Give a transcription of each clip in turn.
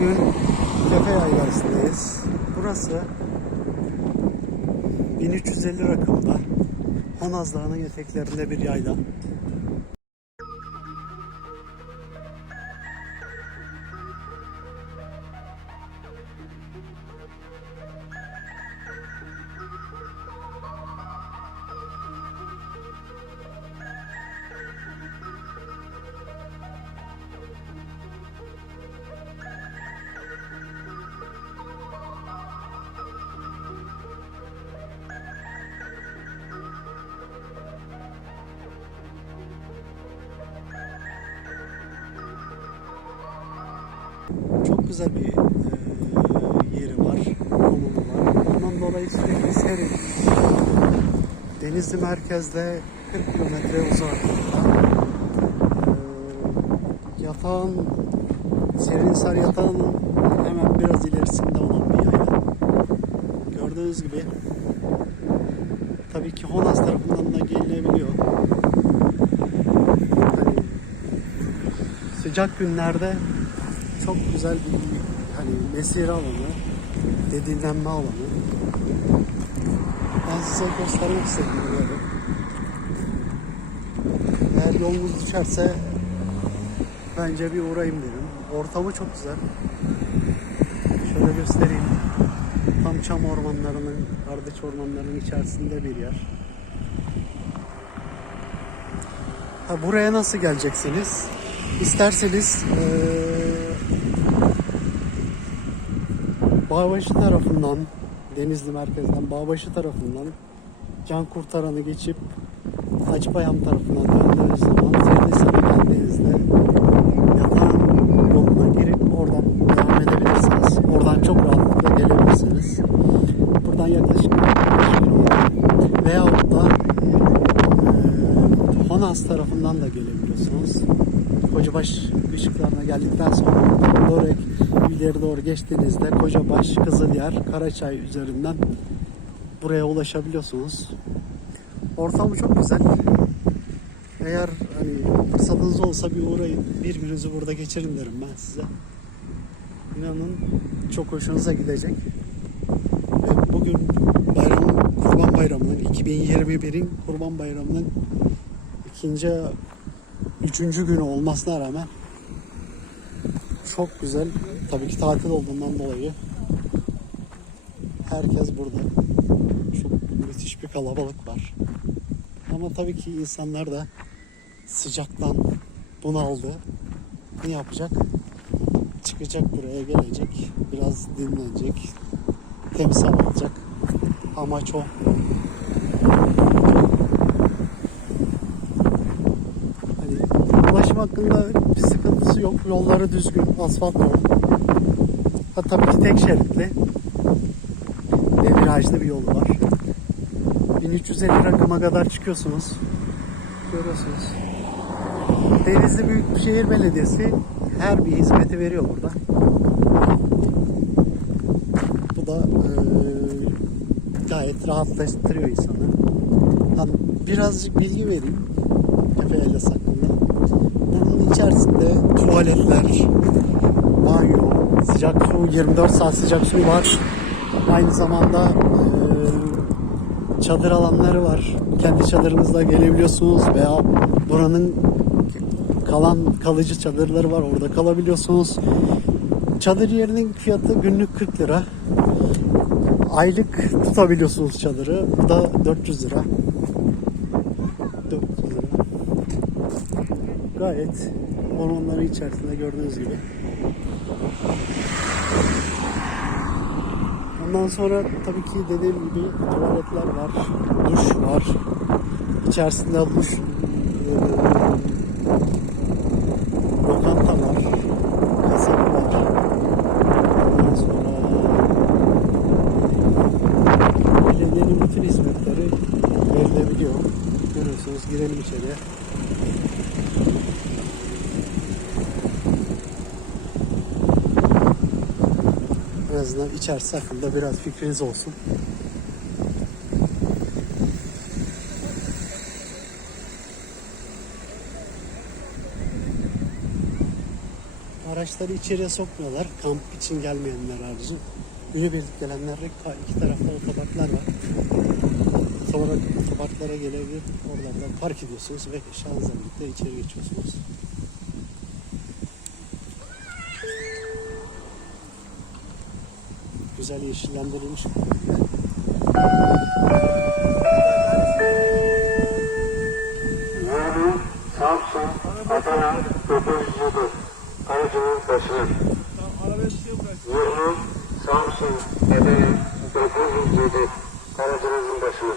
Bugün Tepe Yaylası'ndayız. Burası 1350 rakımda Honaz Dağı'nın eteklerinde bir yayla. Çok güzel bir yeri var, konumu var. Ondan dolayı sürekli serin. Denizli merkezde 40 kilometre uzaklıkta. Yatağın, Serinhisar yatağının hemen biraz ilerisinde olan bir yayla. Gördüğünüz gibi tabii ki Honaz tarafından da gelinebiliyor. Hani sıcak günlerde çok güzel bir mesire alanı, dinlenme alanı. Ben size göstermek istedim bunları. Eğer yolunuz düşerse bence bir uğrayayım dedim. Ortamı çok güzel. Şöyle göstereyim. Tam çam ormanlarının, ardıç ormanlarının içerisinde bir yer. Buraya nasıl geleceksiniz? İsterseniz Bağbaşı tarafından, Denizli merkezden Bağbaşı tarafından Can Kurtaran'ı geçip Hacıpayam tarafından döndüğünüz zaman Serinhisar'a geldiğinizde yatağın yoluna girip oradan devam edebilirsiniz. Oradan çok rahatlıkla gelebilirsiniz. Buradan yaklaşık 5 kilometre veyahut da Honaz tarafından da gelebiliyorsunuz. Kocabaş ışıklarına geldikten sonra Börek ileri doğru geçtiğinizde Kocabaş, Kızılyer, Karaçay üzerinden buraya ulaşabiliyorsunuz. Ortamı çok güzel. Eğer fırsatınız olsa bir uğrayın, bir gününüzü burada geçirin derim ben size. İnanın çok hoşunuza gidecek. Ve bugün Kurban Bayramı'nın, 2021'in Kurban Bayramı'nın üçüncü günü olmasına rağmen çok güzel. Tabii ki tatil olduğundan dolayı herkes burada. Çok müthiş bir kalabalık var. Ama tabii ki insanlar da sıcaktan bunaldı. Ne yapacak? Çıkacak, buraya gelecek. Biraz dinlenecek. Temiz hava alacak. Amaç o. Ulaşım hakkında bir sıkıntısı yok. Yolları düzgün, asfalt yol. Tabii ki tek şeritli ve virajlı bir yolu var. 1350 rakıma kadar çıkıyorsunuz. Görüyorsunuz. Denizli Büyükşehir Belediyesi her bir hizmeti veriyor burada. Bu da gayet rahatlaştırıyor insanı. Birazcık bilgi vereyim Tepe Yaylası hakkında. Bunun içerisinde tuvaletler, banyo, sıcak su, 24 saat sıcak su var. Aynı zamanda çadır alanları var. Kendi çadırınızla gelebiliyorsunuz veya buranın kalıcı çadırları var. Orada kalabiliyorsunuz. Çadır yerinin fiyatı günlük 40 lira. Aylık tutabiliyorsunuz çadırı. Bu da 400 lira. 400 lira. Gayet ormanların içerisinde gördüğünüz gibi. Ondan sonra tabii ki dediğim gibi tuvaletler var, duş var. İçerisinde duş, lokanta var, kasaba var. Ondan sonra belediyenin bütün hizmetleri verilebiliyor. Görüyorsunuz, girelim içeriye. En azından içerisi hakkında biraz fikriniz olsun. Araçları içeriye sokmuyorlar. Kamp için gelmeyenler harici. Günübirlik gelenlere iki tarafta otoparklar var. Sonra otoparklara gelebilir. Oralarda park ediyorsunuz ve eşyanızla birlikte içeri geçiyorsunuz. Güzel yeşillendirilmiş. Samsun, Adana 907 aracının başına. 20 Samsun, Adana 907 aracınızın başına.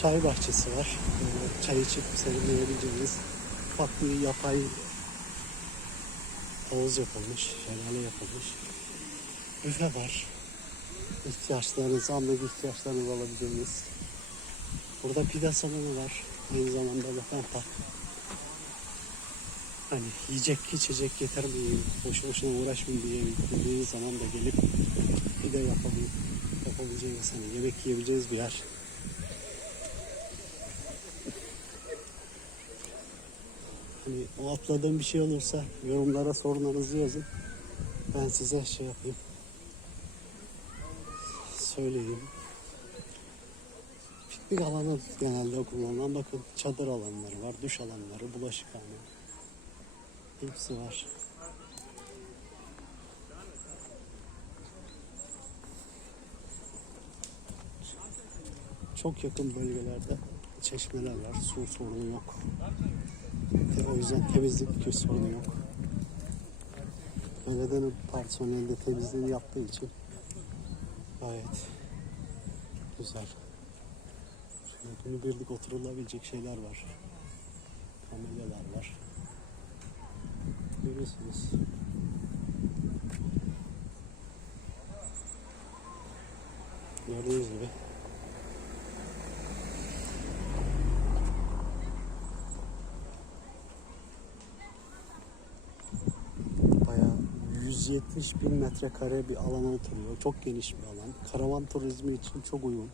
Çay bahçesi var. Çay içip serinleyebileceğiniz ufak bir yapay havuz yapılmış, şelale yapılmış. Büfe var. İhtiyaçlarınızı, anlık ihtiyaçlarınızı alabileceğiniz. Burada pide salonu var. Aynı zamanda lokanta. Hani yiyecek, içecek getirmeyin, boşu boşuna uğraşmayın dediğiniz zaman da gelip pide yapabileceğiniz, hani yemek yiyebileceğiniz bir yer. Hani o atladığım bir şey olursa yorumlara sorunlarınızı yazın. Ben size şey yapayım. Söyleyeyim. Piknik alanı genelde kullanılan, bakın çadır alanları var, duş alanları, bulaşıkhane. Hepsi var. Çok yakın bölgelerde çeşmeler var, su sorunu yok. O yüzden temizlik sorunu yok. Belediyenin personeli de temizliğini yaptığı için gayet güzel. Şöyle günübirlik oturulabilecek şeyler var. Kamelyalar var. Görüyorsunuz. Gördüğünüz gibi. Bayağı 170.000 metrekare bir alana oturuyor. Çok geniş bir alan. Karavan turizmi için çok uygun.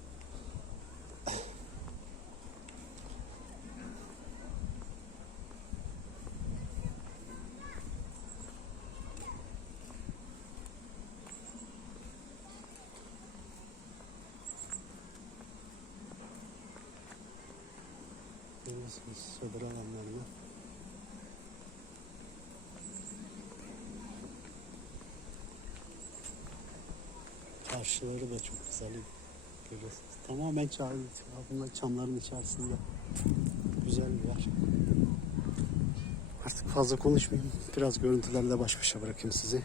Görüyorsunuz çadır alanlarını. Çarşıları da çok güzel görüyorsunuz. Tamamen çamların içerisinde. Güzel bir yer. Artık fazla konuşmayayım. Biraz görüntülerle baş başa bırakayım sizi.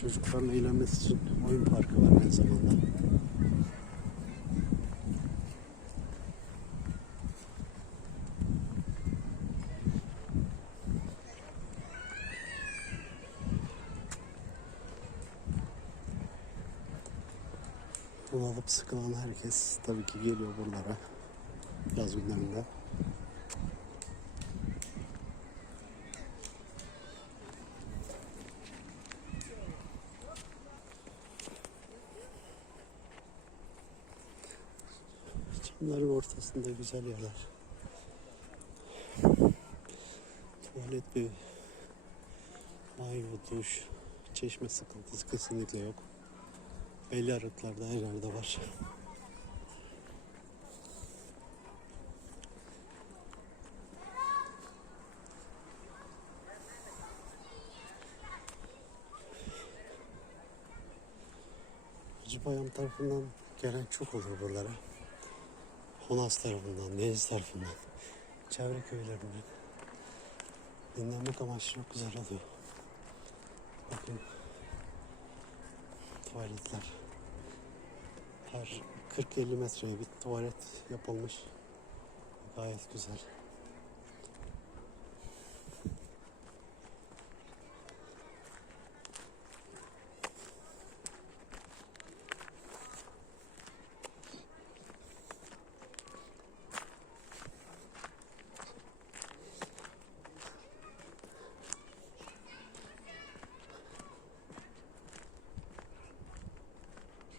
Çocukların eğlenmesi için oyun parkı var aynı zamanda. Bunalıp sıkılan herkes tabii ki geliyor buralara yaz günlerinde. Çamların ortasında güzel yerler. Tuvalet ve banyo, duş, çeşme sıkıntısı kesinlikle yok. Belli aralıklarda her yerde var. Hacıbayam tarafından gelen çok oluyor buralara. Honas tarafından, Deniz tarafından, çevre köylerinden. Dinlenmek amaçlı çok güzel oluyor. Bakın tuvaletler. Her 40-50 metreye bir tuvalet yapılmış. Gayet güzel.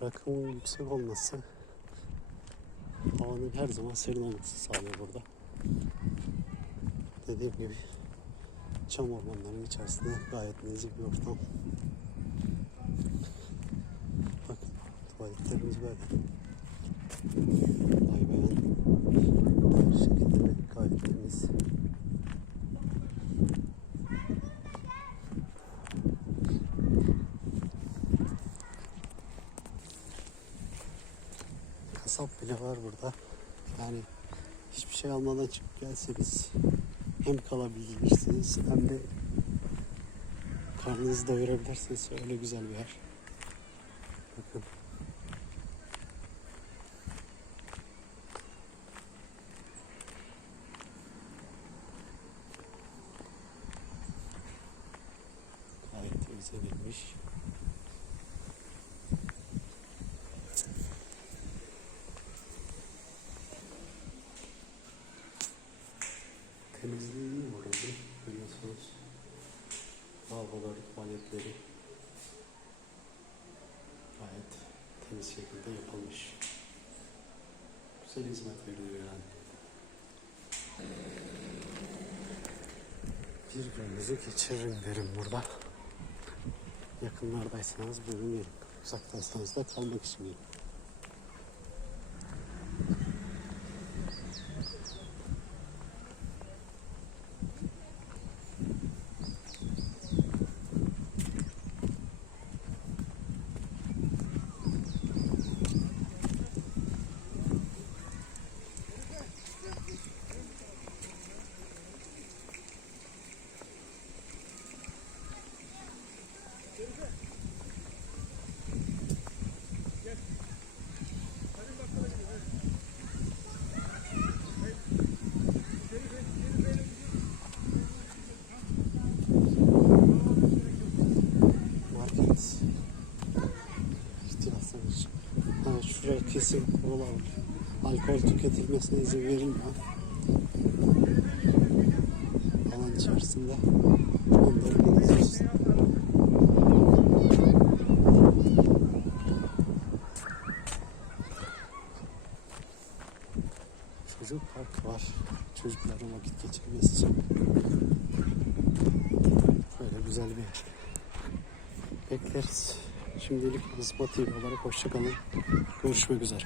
rakımın yüksek olması havanın her zaman serin olması sağlıyor burada. Dediğim gibi çam ormanlarının içerisinde gayet nezih bir ortam. Bakın tuvaletlerimiz böyle. Vay be. Her şekilde gayet temiz. Kasap bile var burada. Yani hiçbir şey almadan çıkıp gelseniz hem kalabilirsiniz hem de karnınızı doyurabilirsiniz. Öyle güzel bir yer. Bakın. Gayet temizlenilmiş. Temizliği iyi burada. Görüyorsunuz. Lavabolar, tuvaletleri gayet temiz şekilde yapılmış. Güzel hizmet veriliyor yani. Bir gününüzü geçiririm derim burada. Yakınlardaysanız buyurun gelin. Uzaktaysanız da kalmak için gelin. Market ihtiyaçları için. Ha, şuraya kesin kurulu var. Alkol tüketilmesine izin verilmiyor. Alan içerisinde onları geziyoruz. Çocuk parkı var. Çocukların vakit geçirmesi için. Böyle güzel bir yer. Bekleriz. Şimdilik Azma TV olarak hoşça kalın. Görüşmek üzere.